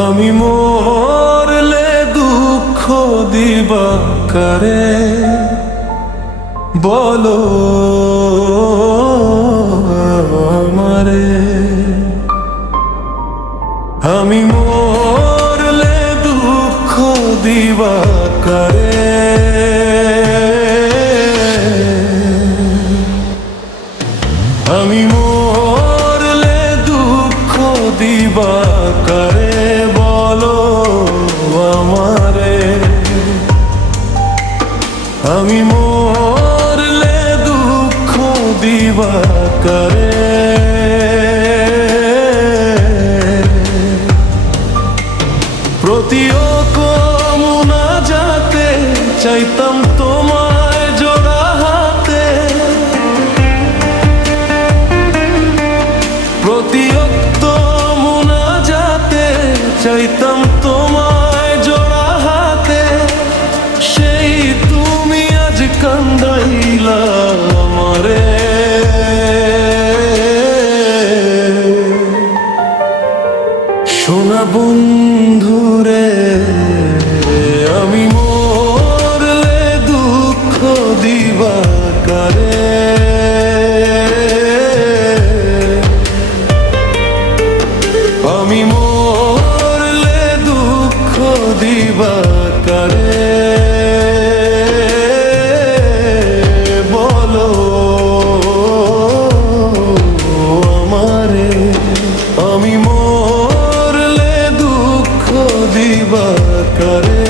আমি মরলে দুঃখ দিবা কারে বলো আমারে। আমি মরলে দুঃখ দিবা কারে আমি মরলে দুঃখ দিবা কারে বলো আমারে। আমি মরলে দুঃখ দিবা কারে প্রতিও কমুনা যাতে চাইতাম তোমায় জোড়া হাতে। প্রতিয়ক্ত মুনা যাতে চাইতাম তোমায় জোড়া হাতে। সেই তুমি আজ কান্দাইলা আমারে। সোনা বন্ধুরে আমি মরলে দুঃখ দিবা কারে আমি মরলে দুঃখ দিবা কারে বলো আমারে। আমি মরলে দুঃখ দিবা কারে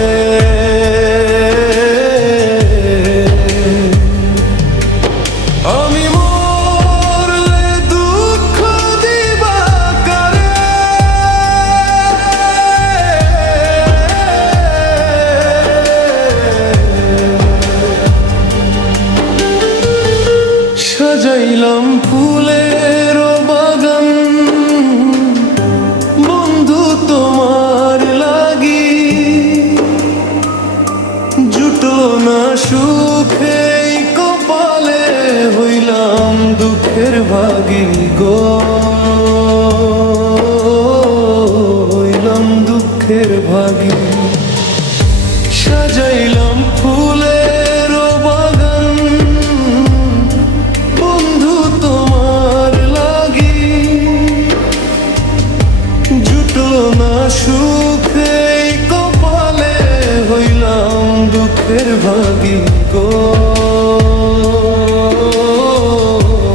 আমি মরলে দুঃখ দিবা কারে। সাজাইলাম ফুলের বাগান বন্ধু তোমার লাগি। জুটলো না সুখে কপালে হইলাম দুঃখের ভাগী গো। হইলাম দুঃখের ভাগী। সাজাইলাম ফুলের বাগান বন্ধু তোমার লাগি। জুটলো না সুখে কপালে হইলাম দুঃখের ভাগী গো।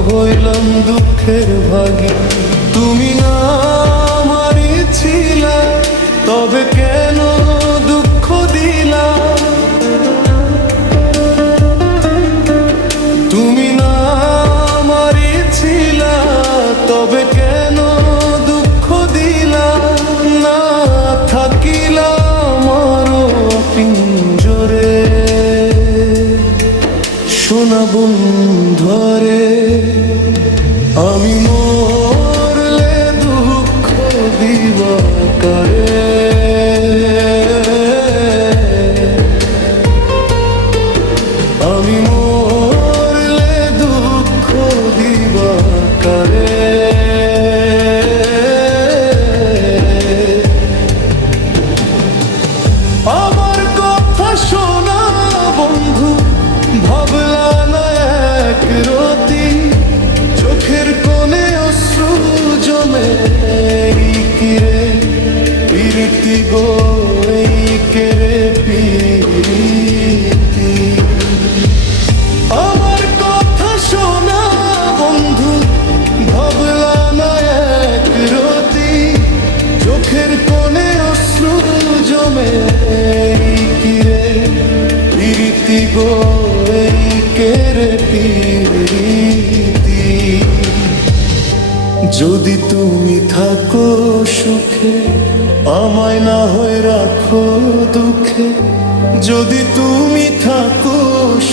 হইলাম দুঃখের ভাগী। তুমি না আমারই ছিলা তবে কেন দুঃখ দিলা। তুমি না আমারই ছিলা তবে কেন দুঃখ দিলা। না থাকিলা আমারও পিঞ্জরে সোনা বন্ধুরে। আমি মরলে দুঃখ দিবা কারে আমি মরলে দুঃখ দিবা কারে। আমার কথা শোনা বন্ধু ভাবলা না এক রতি। চোখের কোণে অশ্রু জমে কিরে প্রীতি গো কেরে প্রীতি। আমার কথা শোনা বন্ধু ভাবলা না এক রতি। চোখের কোণে অশ্রু জমে কিরে প্রীতি গো কেরে প্রীতি। যদি তুমি থাকো সুখে আমায় না হয় রাখো দুঃখে। যদি তুমি থাকো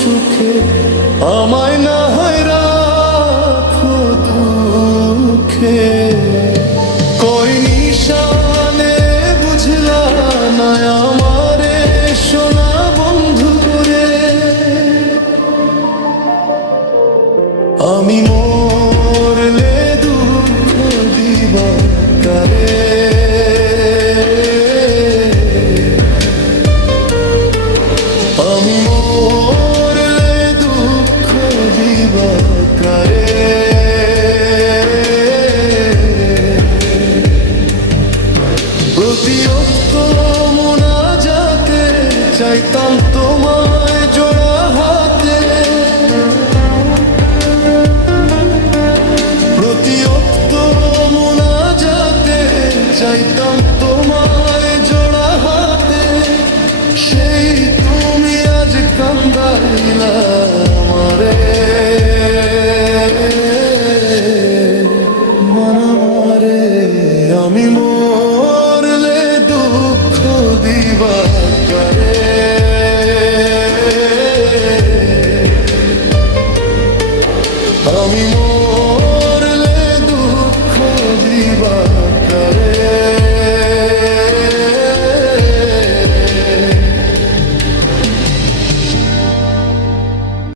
সুখে আমায় না হয় রাখো দুঃখে। কই নিশানে বুঝলা না আমারে সোনা বন্ধুরে। আমি মরলে দুঃখ দিবা কারে অতিরক্ত মোনাজাতে চাইতাম তোমার